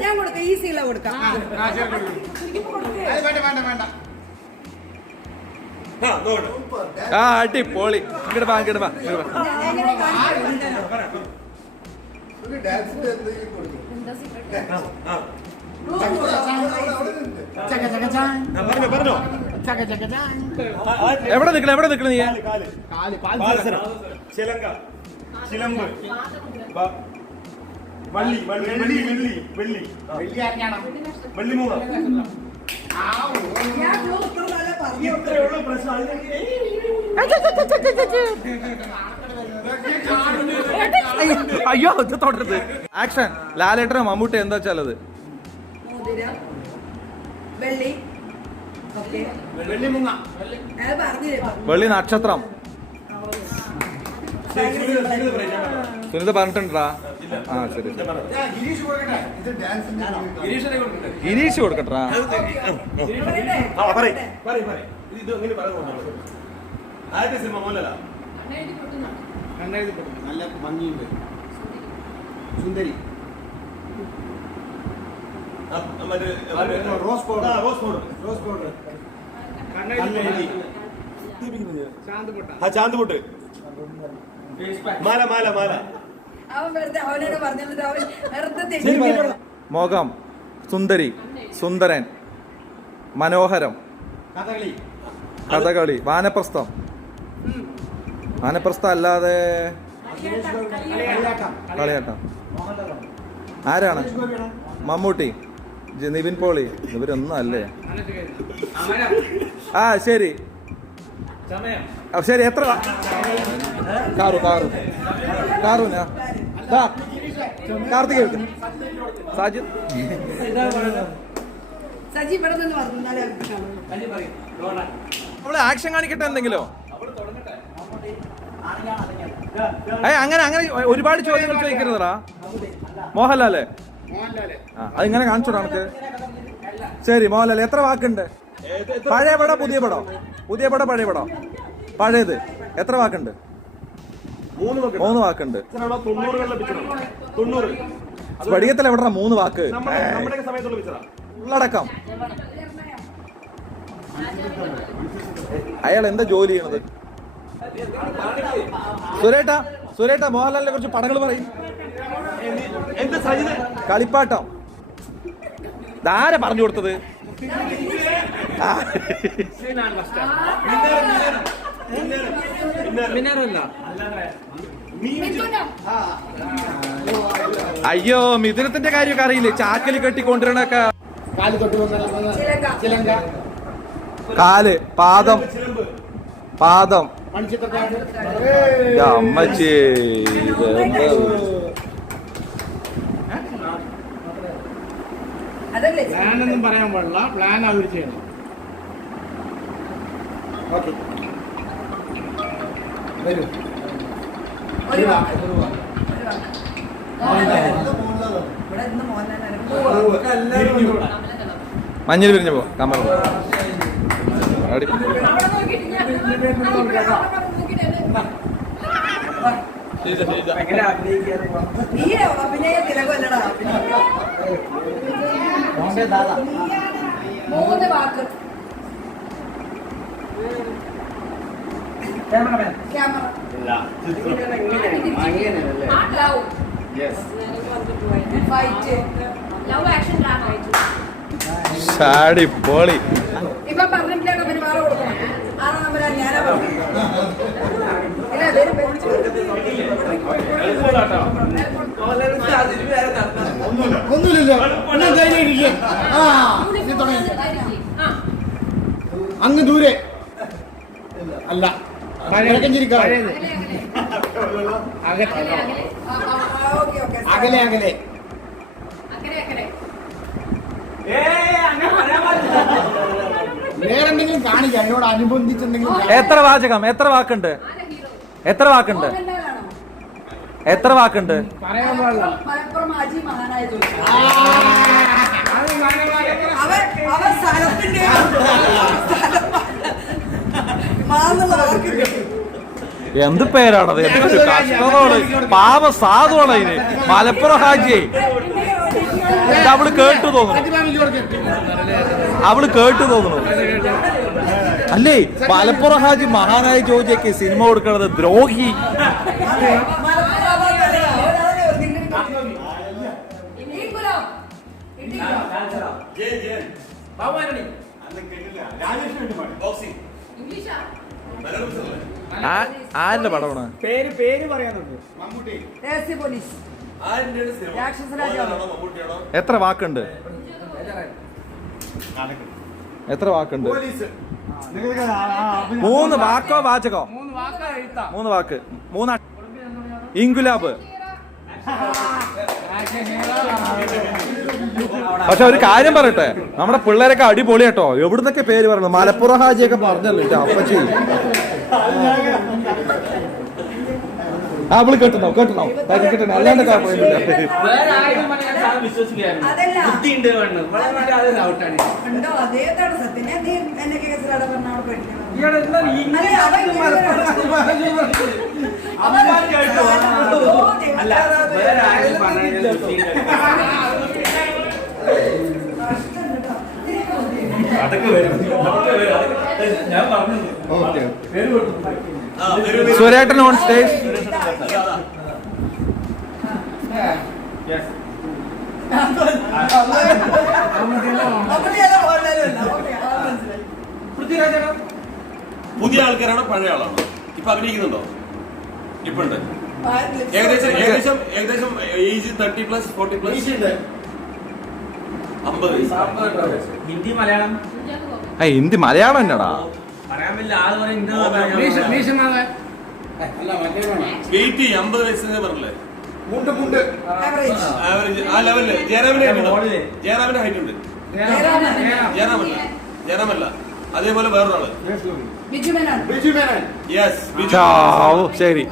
ഞാൻ കൊടുക്കാം ഈസിയുള്ള കൊടുക്കാം. ആ അടിപൊളി. ഇങ്ങോട്ട് വാ, ഇങ്ങോട്ട് വാ. പറഞ്ഞോ. എവിടെ നിക്കണ നീ? പാദസരം, ചിലങ്ക, ചിലമ്പ്, വള്ളി, വെള്ളി, വെള്ളി, വെള്ളിമൂള. ഇത്രയുള്ള പ്രശ്നം. അയ്യോ തുടരുത്. ആക്ഷൻ. ലാലേട്ടനോ മമ്മൂട്ടി എന്താ വെച്ചാലത്? വെള്ളി വെള്ളി നക്ഷത്രം. സുനിത പറഞ്ഞിട്ടുണ്ടാ? ആ ശരി. ഗിരീഷ് കൊടുക്കട്ടാ. ആദ്യത്തെ സിനിമ മോഹൻലാലാ. നല്ല ഭംഗിയുണ്ട്. സുന്ദരി, റോസ് പൗഡർ, റോസ് പൗഡർ, ചാന്തുപൊട്ട്, മാല, മാല, മാല. അവൻ വെറുതെ അവനോട് പറഞ്ഞിട്ട് അവൻ വെറുതെ മോഹം, സുന്ദരി, സുന്ദരൻ, മനോഹരം, കഥകളി, കഥകളി, വാനപ്രസ്ഥം. വാനപ്രസ്ഥം അല്ലാതെ കളിയാട്ടം. ആരാണ്? മമ്മൂട്ടി, നിവിൻ പോളി, ഇവരൊന്നും അല്ലേ? ആ ശരി ശരി. എത്ര? കാറൂനാ? കാർത്തിക്, സാജിദ്. സജി ഇവിടെ നിന്ന് പറഞ്ഞാലേ അവള് ആക്ഷൻ കാണിക്കട്ടെ എന്തെങ്കിലോ? അങ്ങനെ ഒരുപാട് ചോദ്യങ്ങൾ ചോദിക്കുന്നതാ. മോഹൻലാലേ? ആ അതിങ്ങനെ കാണിച്ചോ നമുക്ക്. ശരി മോഹൻലാൽ, എത്ര വാക്കുണ്ട്? പഴയ പടം, പുതിയ പടം? പുതിയ പടം, പഴയ പടം? പഴയത് എത്ര വാക്കുണ്ട്? 3 വാക്കുണ്ട്. 90 സ്പടികത്തിൽ എവിടെ 3 വാക്ക്? നമ്മുടെ സമയത്തുള്ള പിക്ചറാ. ഉള്ളടക്കം. അയാൾ എന്താ ജോലി ചെയ്യണത്? സുരേട്ടാ മോഹൻലാലിനെ കുറിച്ച് പടങ്ങൾ പറയും. എന്ത് സജിത്? കളിപ്പാട്ടം. ഇതാരാ പറഞ്ഞു കൊടുത്തത്? അയ്യോ മിഥുനത്തിന്റെ കാര്യമൊക്കെ അറിയില്ലേ? ചാക്കല് കെട്ടിക്കൊണ്ടിരണൊക്കെ. കാല്, പാദം, പാദം. അമ്മച്ചേ അതല്ലേ പ്ലാനൊന്നും പറയാൻ പാടില്ല. പ്ലാൻ അവർ ചെയ്യണം. ഓക്കെ, വരൂ. ഒരു വാക്ക്. ഇവിടെ ഇന്ന് മോഹൻലാൽ മഞ്ഞൾ വിരിഞ്ഞപ്പോ കമർ അഭിനയ തിലകല്ലടാ. 3 വാക്ക്. ക്യാമറ. അടിപൊളി. ഇപ്പൊ പറഞ്ഞിട്ടില്ല കമ്പനി മാറി കൊടുക്കണം. 6 നമ്പരാ ഞാനാ പറഞ്ഞു. ഒന്നുമില്ലല്ലോ. അങ്ങ് ദൂരെ അല്ല, കിഴക്കഞ്ചേരിക്കാട്. അകലെ അകലെ. വേറെന്തെങ്കിലും കാണിക്കാം എന്നോട് അനുബന്ധിച്ചെന്തെങ്കിലും എത്ര വാചകം, എത്ര വാക്കുണ്ട്, എത്ര വാക്കുണ്ട്, എത്ര വാക്കുണ്ട്? മലപ്പുറം ഹാജി മഹാനായ ചോദിച്ചു. അവൻ സ്ഥലത്തിന്റെ എന്ത് പേരാണത്? എന്ത് കഷ്ടമാണ്, പാവ സാധുവാണ് ഇതിന്. മലപ്പുറം ഹാജിയെ അവള് കേട്ടു തോന്നുന്നു, അവള് കേട്ടു തോന്നുന്നു. അല്ലേ, മലപ്പുറം ഹാജി മഹാനായ ജോജിയൊക്കെ സിനിമ കൊടുക്കണത് ദ്രോഹി. ആരുടെ പടമാണ്? പോലീസ് എത്ര വാക്കുണ്ട്, എത്ര വാക്കുണ്ട്? 3 വാക്കോ വാചകോ? 3 വാക്ക്, 3 ഇൻകുലാബ്. പക്ഷെ ഒരു കാര്യം പറയട്ടെ, നമ്മുടെ പിള്ളേരൊക്കെ അടിപൊളി കേട്ടോ. എവിടുന്നൊക്കെ പേര് പറയണം, മലപ്പുറം ഹാജിയൊക്കെ പറഞ്ഞല്ലോ കേട്ടോ. അപ്പച്ചി അവള് കേട്ടോ കേട്ടോ കേട്ടോ, അല്ലാണ്ട് കുഴപ്പമില്ല. സുരേട്ടൻ ഓൺ സ്റ്റേജ്. പുതിയ ആൾക്കാരാണോ പഴയ ആളാണോ? ഇപ്പൊ അഭിനയിക്കുന്നുണ്ടോ? ഇപ്പൊ ഉണ്ട്. ഏകദേശം ഏജ് 30+, 40+, 50 വയസ്സ്. ഹിന്ദി മലയാളം ഹിന്ദി മലയാളം എന്നടാ പറയാൻ പറ്റില്ല. ആള് പറയുന്നത് വെയിറ്റ് 50 വയസ്സ് പറഞ്ഞില്ലേ? ആവറേജ് ആവറേജ് ആ ലെവലില്. ജയറാമിന്റെ ഹൈറ്റ് ഉണ്ട്. ജയറാമല്ല, അതേപോലെ വേറൊരാള്. ബിജു മേനോൻ. യെസ്, ശരി.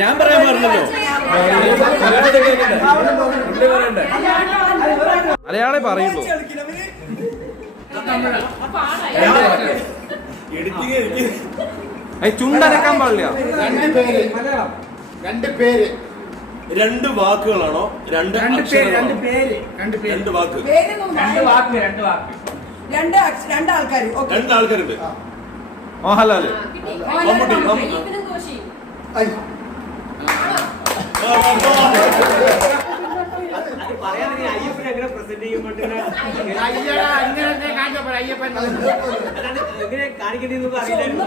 ഞാൻ പറയാൻ പറഞ്ഞല്ലോ. മലയാളെ പറയുള്ളൂ. ചുണ്ടനക്കാൻ പാടില്ല. 2 പേര് 2 വാക്കുകളാണോ? 2 അക്ഷരങ്ങളാണോ? 2 വാക്ക്. 2 വാക്ക്. 2 ആൾക്കാർ. 2 ആൾക്കാരുണ്ട്. മോഹൻലാല്. അയ്യപ്പനെ പ്രസന്റ് ചെയ്യുമ്പോഴേ കാണിക്കേണ്ടത് അറിയില്ലായിരുന്നു.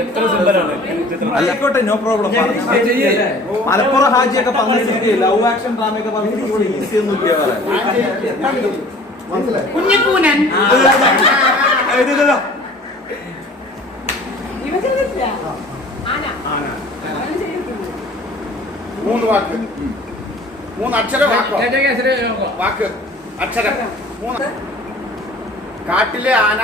എത്ര സുന്ദരാണ്. അല്ലക്കോട്ടെ, നോ പ്രോബ്ലം. മലപ്പുറം ഹാജിയൊക്കെ പറഞ്ഞിട്ട് ലവ് ആക്ഷൻ ഡ്രാമയൊക്കെ പറഞ്ഞിട്ട് ഈസി ഒന്നും ഇല്ല പറയാൻ. കുഞ്ഞിക്കൂനൻ. മൂന്ന് വാക്ക്, 3 അക്ഷര വാക്ക് അക്ഷരം. 3. കാട്ടിലെ ആന.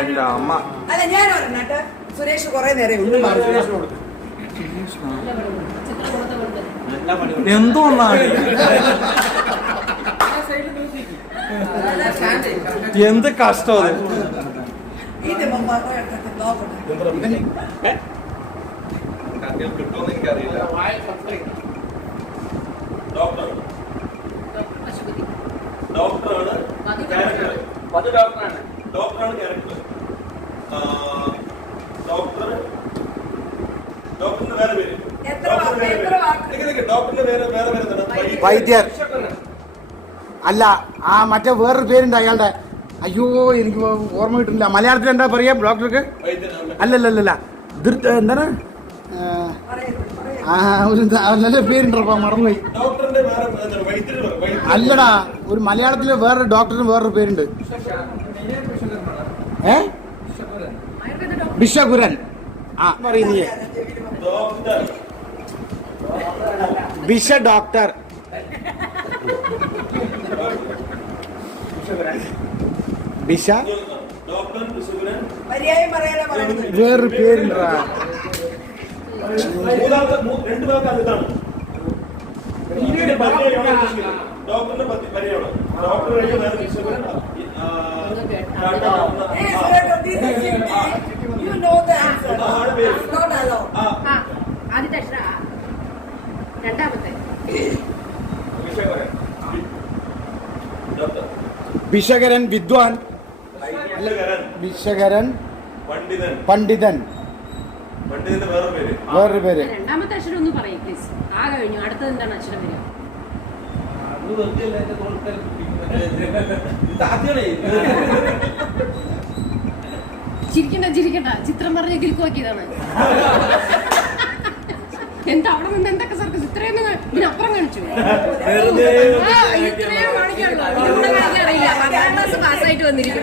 എന്റെ അമ്മ. അല്ല, ഞാൻ പറഞ്ഞിട്ട് സുരേഷ് കുറെ നേരം ഒന്നും എന്തുകൊണ്ടാണ് എന്ത് കഷ്ടം അത്. കിട്ടുമെന്ന് എനിക്കറിയില്ല. ഡോക്ടറാണ് ക്യാരക്ടർ. ഡോക്ടറാണ് ക്യാരക്ടർ. ഡോക്ടറിന് വേറെ പേര്. ഡോക്ടറിന് വേറെ വൈദ്യർ. അല്ല, ആ മറ്റേ വേറൊരു പേരുണ്ട് അയാളുടെ. അയ്യോ, എനിക്ക് ഓർമ്മ കിട്ടുന്നില്ല. മലയാളത്തിൽ എന്താ പറയാ ഡോക്ടർക്ക്? അല്ലല്ലല്ല, എന്താണ് നല്ല പേരുണ്ടോ, മറന്നുപോയി. അല്ലടാ, ഒരു മലയാളത്തില് വേറൊരു ഡോക്ടറിന് വേറൊരു പേരുണ്ട്. ബിഷഗുരൻ ആ പറയുന്നേ ബിഷ ഡോക്ടർ ബിഷ ഡോക്ടർ സുഗുണൻ പര്യായം പറയാനാ പറയുന്നത്. വേറൊരു പേരുണ്ടാ രണ്ടു പേർക്ക് അടുത്താണ് ഡോക്ടറിന്റെ പരിചയമാണ് ഡോക്ടർ കഴിഞ്ഞ വേറെ Sugunan Hey, Suresh, this is your name. You know the answer. Not allowed. ആദ്യത്തെ അക്ഷര ആ. രണ്ടാമത്തെ ഡോക്ടർ ബിഷകരൻ വിദ്വാൻ ബിഷകരൻ പണ്ഡിതൻ പണ്ഡിതൻ പണ്ഡിതന്റെ വേറെ പേര് വേറൊരു പേര് രണ്ടാമത്തെ അക്ഷരം ഒന്ന് പറയും പ്ലീസ്. ആ കഴിഞ്ഞു. അടുത്തത് എന്താണ് അക്ഷരം വരിക? ചിരിക്കണ്ട ചിത്രം പറഞ്ഞ കിൽക്കുവാക്കിയതാണ്. എന്താ അവിടെ നിന്ന് എന്തൊക്കെ സർക്കസ് ഇത്രയൊന്നും ഇതിനപ്പുറം കാണിച്ചു. ഇത്രയും കാണിക്കാനുള്ളൂ. ഇതിലൂടെ കാണിക്കാൻ അറിയില്ല. 10ാം ക്ലാസ് പാസ്സായിട്ട് വന്നിരിക്കും.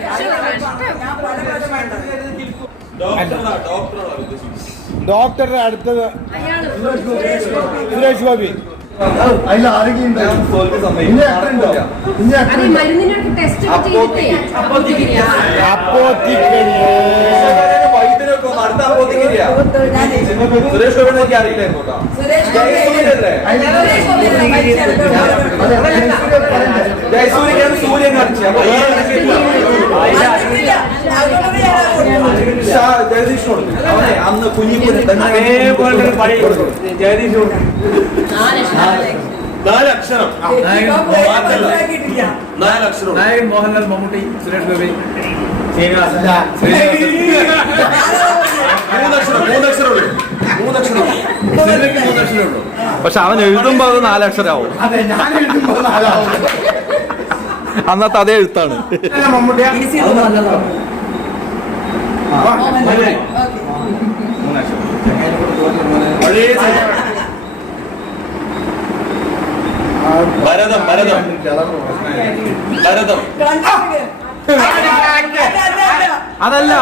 ഡോക്ടറുടെ അടുത്തത് അയാള് സുരേഷ് ഗോപി അത് മരുന്നിനൊക്കെ ടെസ്റ്റ് ചെയ്തിട്ടേ അപ്പോത്തിക്കരി സുരേഷ് ഗോപി എനിക്ക് അറിയില്ലായിരുന്നു കേട്ടോ. സുരേഷ് ജയസൂര്യക്കാണ് സൂര്യൻ കാണിച്ചത്. അപ്പൊ ജഗദീഷ് കൊടുത്തു അവനെ അന്ന് കുഞ്ഞിക്കുഞ്ഞ് ജഗദീഷ് 4 അക്ഷരം 4 അക്ഷരം നായകൻ മോഹൻലാൽ, മമ്മൂട്ടി, സുരേഷ് ഗോപി, ശ്രീനിവാസൻ. 3 അക്ഷരം 3 അക്ഷരം ഉള്ളൂ 3 അക്ഷരം ഉള്ളൂ 3 അക്ഷരമേ ഉള്ളൂ. പക്ഷെ അവൻ എഴുതുമ്പോ അത് 4 അക്ഷരാവും. അതെ ഞാൻ എഴുതുമ്പോൾ അന്നത്തെ അതേ എഴുത്താണ്. മമ്മൂട്ടിയ പഴയ ഭരതം ഭരതം ഭരതം അതല്ല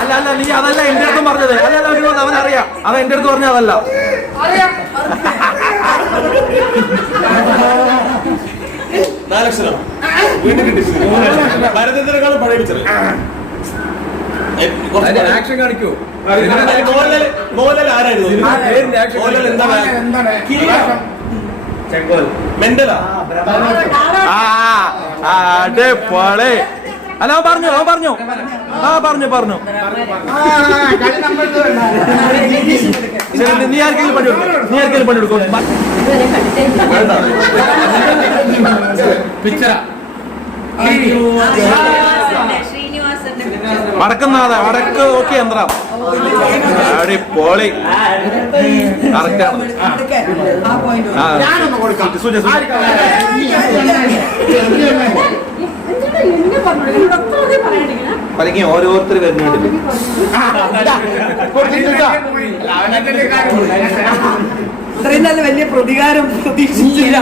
അല്ല നീ അതല്ല എന്റെ അടുത്തും പറഞ്ഞത്. അതല്ല അവനറിയാം. അവൻ എന്റെ അടുത്ത് പറഞ്ഞ അതല്ല. 4 അക്ഷരം വീണ്ടും കിട്ടി. ഭരതത്തിനേക്കാളും പഴയ പിക്ചർ. ആക്ഷൻ കാണിക്കൂ. മോഹൻലാൽ ആരായിരുന്നു? മോഹൻലാൽ എന്താണ്? ചെങ്കോൽ. മെന്റലാ? അതെ പോളെ. അല്ല അവൻ പറഞ്ഞു പറഞ്ഞു. ശരി, നീ ആർക്കെങ്കിലും പണി കൊടുക്കും. ഇതുവരെ കണ്ടിട്ടേ പിക്ചറാ. വടക്കുന്നാഥ വടക്ക് ഓക്കെ യന്ത്രം. അടി പോളി കറക്റ്റാണ്. ഞാനൊന്ന് കൊടുക്കാം എന്നെ പറഞ്ഞു പറയണ്ടിങ്ങനെ അല്ലെങ്കിൽ ഓരോരുത്തർ വരുന്നുണ്ട്. ഇത്രയും നല്ല വലിയ പ്രതികാരം പ്രതീക്ഷിച്ചില്ല.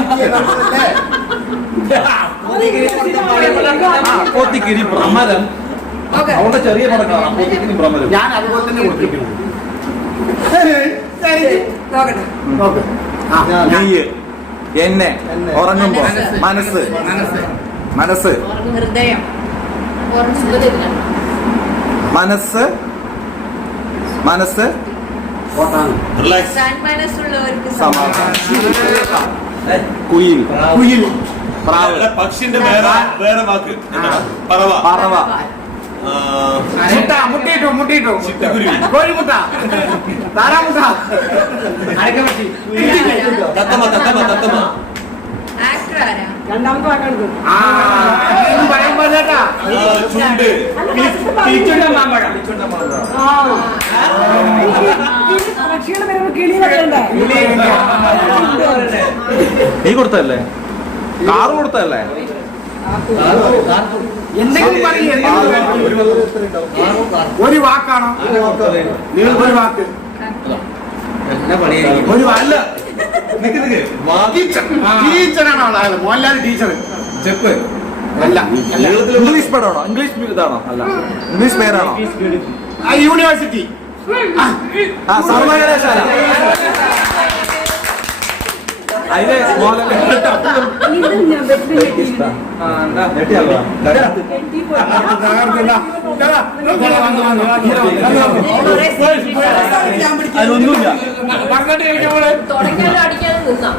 അപ്പോത്തിക്കിരി ഭ്രമരം. അവന്റെ ചെറിയ പടങ്ങളാണ് അപ്പോത്തിക്കിരി ഭ്രമരം. ഞാൻ അതുപോലെ തന്നെ കൊടുത്തിരിക്കുന്നു. നോക്കട്ടെ. നെയ്യ് എന്നെ ഉറങ്ങുമ്പോ മനസ്സ് ഹൃദയം സുഖമില്ല. മനസ്സ് റിലാക്സ്. സമാധാനം. കുയിൽ പ്രാവ് പക്ഷിന്റെ വേറെ വാക്ക് പറവ. മുട്ടിട്ടു ചിട്ടുകുരുവി. കോഴിമുട്ട താറാമുട്ട അരക്കമട്ടി തത്തമ്മ രണ്ടാമത്തെ വാക്കാണ് പറയാൻ പറഞ്ഞേട്ടാ ചുണ്ട്. പക്ഷികൾ വരുമ്പോ കിളി പറയണ്ടേ? നീ കൊടുത്തല്ലേ? കാറ് കൊടുത്തല്ലേ? എന്തെങ്കിലും പറയും. ഒരു വാക്കാണോ? നിങ്ങൾ ഒരു വാക്ക് ഒരു അല്ല ടീച്ചറാണോ ആളായത്? മോഹൻലാൽ ടീച്ചർ ചെപ്പ് അല്ല ഇംഗ്ലീഷ് പടമാണോ? ഇംഗ്ലീഷ് ഇതാണോ? അല്ല, ഇംഗ്ലീഷ് പേരാണോ? യൂണിവേഴ്സിറ്റി സർവകലാശാല. അതിലെ അതിലൊന്നുമില്ല. തുടങ്ങിയാലും അടിക്കാനും നിന്നാ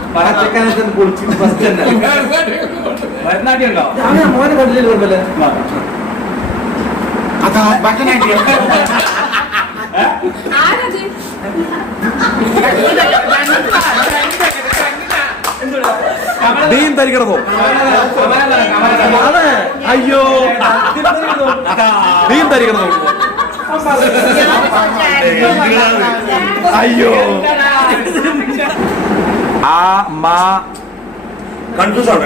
ഭരതനാട്യം ഉണ്ടോ? മോനെ കണ്ടില്ലേ കുഴപ്പമില്ല. അതാ ഭരതനാട്യം. ആരത് ഡീൻ തരികിടന്നോ? അതെ, അയ്യോ, ഡീൻ തരികിടന്നോ? അയ്യോ, ആ മാ കൺഫ്യൂസ് ആണ്.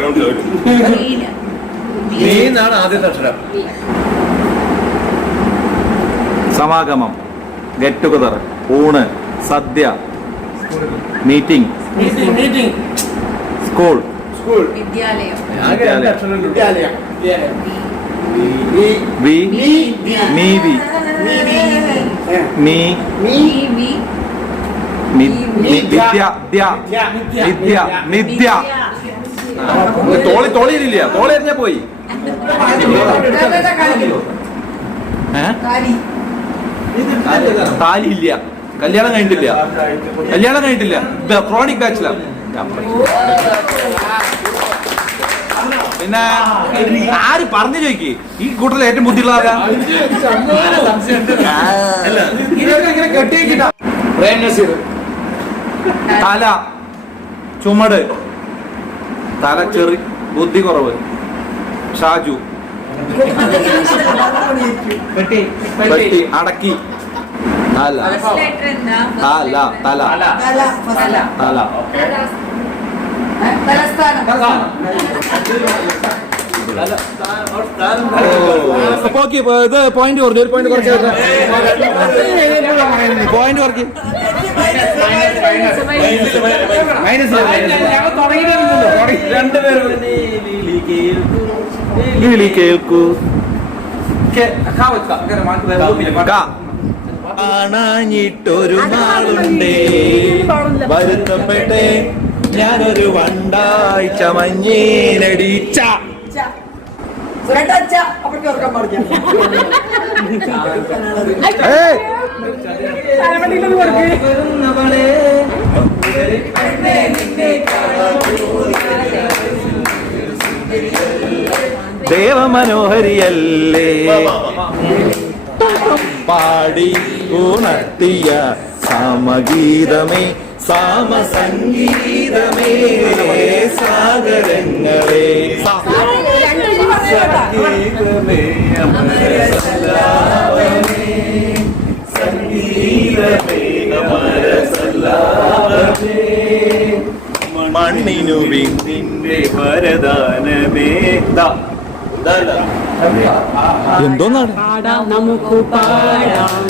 നീന്നാണ് ആദ്യത്തെ അക്ഷരം. സമാഗമം, ഗെറ്റ് ടുഗദർ, ഊണ്, സദ്യ, മീറ്റിംഗ്, സ്കൂൾ, വിദ്യാലയം ആകെ രണ്ട് അക്ഷരം. വിദ്യാലയം. വി, നീതി, നീ, വിദ്യ, വിദ്യ, നിദ്യ. തോളിയില്ല, തോളി എറിഞ്ഞാ പോയി. താലിയില്ല, കല്യാണം കഴിഞ്ഞിട്ടില്ല, ക്രോണിക് ബാച്ചിലർ. പിന്നെ ആര് പറഞ്ഞു ചോദിക്ക്, ഈ കൂട്ടത്തിൽ ഏറ്റവും ബുദ്ധിയുള്ള ആരാ? തല, ചുമട്, തല ചെറി, ബുദ്ധി കുറവ്, ഷാജു, പെട്ടി, അടക്കി, തല, തല, തല, തല, ഇത് പോയിന്റ് കുറഞ്ഞു, ഒരു പോയിന്റ് കുറച്ച് പോയിന്റ് കുറയ്ക്ക്. കേൾക്കൂ, കാണാഞ്ഞിട്ടൊരു നാളുണ്ടേ, വരുത്തപ്പെട്ടെ ഞാനൊരു വണ്ടായി ചമഞ്ഞേനടിച്ച. ദേവമനോഹരിയല്ലേ പാടി ഉണർത്തിയ സമഗീതമേ, സാമസംഗീതമേ, സാഗരങ്ങളെ സംഗീതമേ, അമരസല്ലാപമേ, സംഗീതമേ, അമരസല്ലാപമേ, മണ്ണിനു വിണ്ണിന്റെ വരദാനമേ. എന്തോന്നാണ് നമുക്ക് പാടാം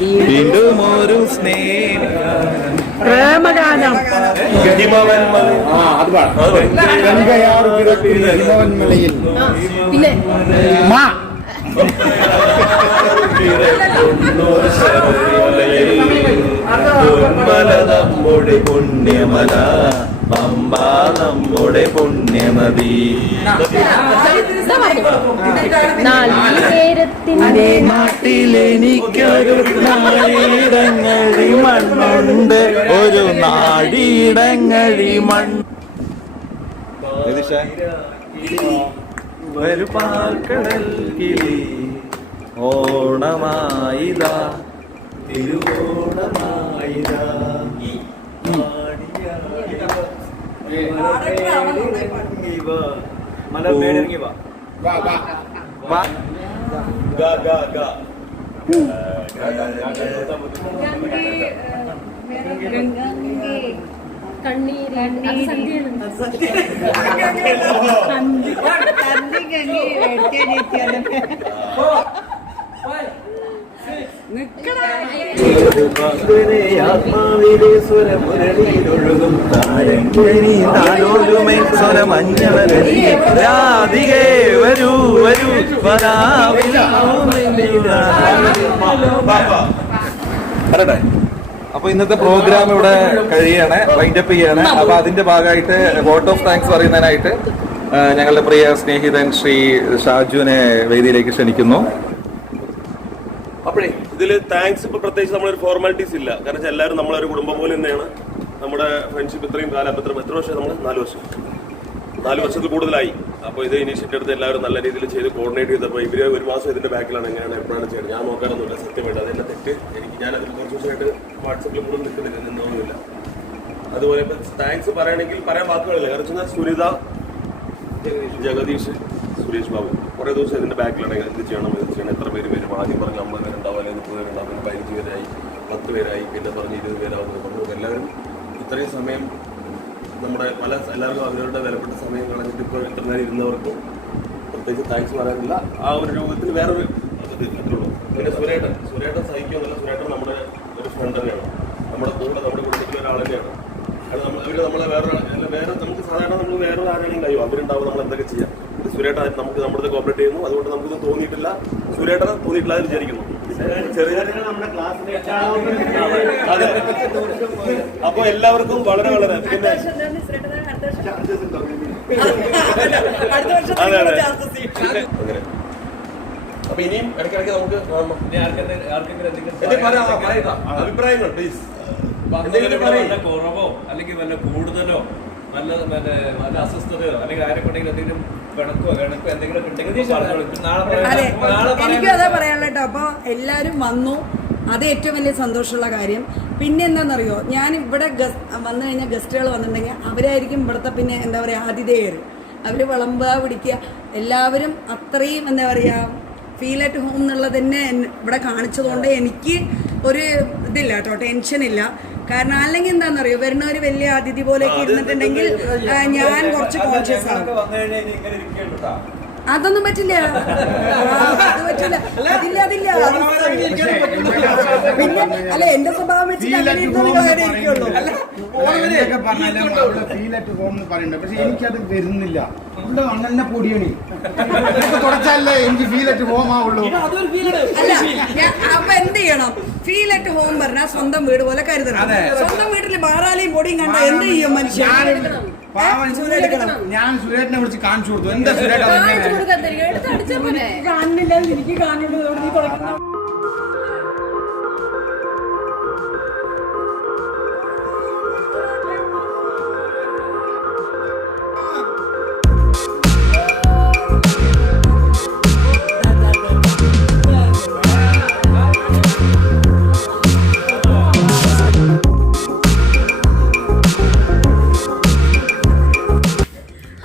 വീണ്ടും ഒരു സ്നേഹം പ്രേമഗാനം. ഗംഗയാർ കിടക്കുന്ന ഹിമവൻമലയിൽ പിന്നെ നമ്മുടെ പുണ്യമല, പമ്പ നമ്മുടെ പുണ്യമതി, നാട്ടിലെനിക്കൊരു നാടിയിടങ്ങഴി മണ്ണുണ്ട്, ഒരു നാടിയിടങ്ങഴി മണ്ണ്. ഒരു പാൽക്കടൽ കിളി ഓണമായിതാ, തിരുവോണമായിതാ, കണ്ണീര് രാധികേ വരൂ വരൂ പറയട്ടെ. അപ്പൊ ഇന്നത്തെ പ്രോഗ്രാം ഇവിടെ കഴിയാണ്, വൈൻഡപ്പ് ചെയ്യാണ്. അപ്പൊ അതിന്റെ ഭാഗമായിട്ട് വോട്ട് ഓഫ് താങ്ക്സ് പറയുന്നതിനായിട്ട് ഞങ്ങളുടെ പ്രിയ സ്നേഹിതൻ ശ്രീ ഷാജുവിനെ വേദിയിലേക്ക് ക്ഷണിക്കുന്നു. അപ്പോഴേ ഇതില് താങ്ക്സ് ഇപ്പൊ പ്രത്യേകിച്ച് നമ്മളൊരു ഫോർമാലിറ്റീസ് ഇല്ല. കാരണം എല്ലാവരും നമ്മളൊരു കുടുംബം പോലെ തന്നെയാണ്. നമ്മുടെ ഫ്രണ്ട്ഷിപ്പ് ഇത്രയും കാലം എത്ര വർഷം നമ്മൾ 4 വർഷത്തിൽ കൂടുതലായി. അപ്പോൾ ഇത് ഇനീഷ്യേറ്റീവ് എടുത്ത് എല്ലാവരും നല്ല രീതിയിൽ ചെയ്ത് കോർഡിനേറ്റ് ചെയ്തപ്പോൾ ഇവര് ഒരു മാസം ഇതിന്റെ ബാക്കിലാണ്. എങ്ങനെയാണ് എപ്പോഴാണ് ചെയ്യുന്നത് ഞാൻ നോക്കാനൊന്നുമില്ല, സത്യമായിട്ട് അതെന്നെ തെറ്റ്. ഞാനതിൽ കുറച്ച് ദിവസമായിട്ട് വാട്സപ്പിൽ കൂടുതൽ നിന്നൊന്നുമില്ല. അതുപോലെ ഇപ്പൊ താങ്ക്സ് പറയണമെങ്കിൽ പറയാൻ വാക്കുകളില്ല. കാരണം സുനിത, ജഗദീഷ്, സുരേഷ് ബാബു കുറേ ദിവസം ഇതിന്റെ ബാക്കിലാണ്. എന്ത് ചെയ്യണം എത്ര പേര് വരും. ആദ്യം പറഞ്ഞ് 50 പേരുണ്ടാവും, അല്ലെങ്കിൽ 30 പേരുണ്ടാവും, പിന്നെ 15 പേരായി, 10 പേരായി, പിന്നെ പറഞ്ഞ് 20 പേരാവുന്നത്. അപ്പോൾ എല്ലാവരും ഇത്രയും സമയം നമ്മുടെ എല്ലാവർക്കും അവരുടെ വിലപ്പെട്ട സമയം കളഞ്ഞിട്ട് ഇപ്പോൾ ഇത്ര നേരം ഇരുന്നവർക്ക് പ്രത്യേകിച്ച് താങ്ക്സ് പറയാനില്ല. ആ ഒരു രൂപത്തിൽ വേറൊരു അത്രയുള്ളൂ. പിന്നെ സുരേട്ടൻ സഹിക്കുന്നില്ല. സുരേട്ടൻ നമ്മുടെ ഒരു ഫ്രണ്ട് തന്നെയാണ്, നമ്മുടെ കുടുംബത്തിലെ ഒരാൾ തന്നെയാണ്. കാരണം നമ്മളെ വേറെ നമുക്ക് സാധാരണ നമ്മൾ വേറെ ആരെങ്കിലും കഴിയും അവരുണ്ടാവും, നമ്മൾ എന്തൊക്കെ ചെയ്യാം. സുരേട്ടൻ നമുക്ക് നമ്മുടെ കോപ്പറേറ്റ് ചെയ്യുന്നു. അതുകൊണ്ട് നമുക്കിത് തോന്നിയിട്ടില്ല, സുരേട്ടൻ തോന്നിയിട്ടില്ല എന്ന് വിചാരിക്കുന്നു. അപ്പൊ എല്ലാവർക്കും വളരെ വളരെ പിന്നെ അങ്ങനെ. അപ്പൊ ഇനിയും ഇടയ്ക്കിടയ്ക്ക് നമുക്ക് അഭിപ്രായങ്ങൾ പ്ലീസ്. കുറവോ അല്ലെങ്കിൽ വല്ല കൂടുതലോ നല്ല അസ്വസ്ഥതയോ അല്ലെങ്കിൽ ആരെക്കൊണ്ടെങ്കിലും എന്തെങ്കിലും പിണക്കോ എന്തെങ്കിലും അതെ, എനിക്കും അതാ പറയാനുള്ള കേട്ടോ. അപ്പൊ എല്ലാരും വന്നു, അത് ഏറ്റവും വലിയ സന്തോഷമുള്ള കാര്യം. പിന്നെ എന്താണെന്നറിയോ, ഞാൻ ഇവിടെ വന്നു കഴിഞ്ഞാൽ ഗസ്റ്റുകൾ വന്നിട്ടുണ്ടെങ്കിൽ അവരായിരിക്കും ഇവിടുത്തെ പിന്നെ എന്താ പറയുക ആതിഥേയർ. അവർ വിളമ്പുക പിടിക്കുക, എല്ലാവരും അത്രയും എന്താ പറയുക ഫീൽ അറ്റ് ഹോം എന്നുള്ളത് തന്നെ ഇവിടെ കാണിച്ചതുകൊണ്ട് എനിക്ക് ഒരു ഇതില്ല കേട്ടോ, ടെൻഷനില്ല. കാരണം അല്ലെങ്കിൽ എന്താണെന്നറിയോ, വരുന്നവർ വലിയ അതിഥി പോലെയൊക്കെ ഇരുന്നിട്ടുണ്ടെങ്കിൽ ഞാൻ കുറച്ച് കോൺഷ്യസ് ആകും. അതൊന്നും പറ്റില്ല, അത് പറ്റില്ല, അതില്ല. പിന്നെ അല്ല, എന്റെ സ്വഭാവം വെച്ചിട്ട് അങ്ങനെ ഇരിക്കുള്ളൂ. പക്ഷെ എനിക്കത് വരുന്നില്ല. ഇവിടെ വണ്ണെന്നെ പൊടിയണി തുടച്ചല്ലേ എനിക്ക് ഫീൽ അറ്റ് ഹോം ആവുള്ളൂ. അല്ല, അപ്പൊ എന്ത് ചെയ്യണം? ഫീൽ അറ്റ് ഹോം പറഞ്ഞാൽ സ്വന്തം വീട് പോലെ കരുതണം. സ്വന്തം വീട്ടിൽ മാറാലിയും പൊടിയും കണ്ട എന്ത് ചെയ്യും മനുഷ്യൻ? ഞാൻ സുരേഷിനെ വിളിച്ച് കാണിച്ചു കൊടുത്തു. എന്താ സുരേഷ് കാണുന്നില്ല, എനിക്ക് കാണുള്ളൂ.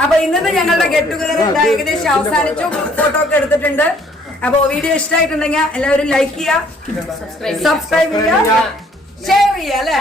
അപ്പൊ ഇന്നത്തെ ഞങ്ങളുടെ ഗെറ്റ് ടുഗദർ ഏകദേശം അവസാനിച്ചു. ഫോട്ടോ ഒക്കെ എടുത്തിട്ടുണ്ട്. അപ്പൊ വീഡിയോ ഇഷ്ടമായിട്ടുണ്ടെങ്കിൽ എല്ലാവരും ലൈക്ക് ചെയ്യുക, സബ്സ്ക്രൈബ് ചെയ്യുക, ഷെയർ ചെയ്യുക അല്ലേ?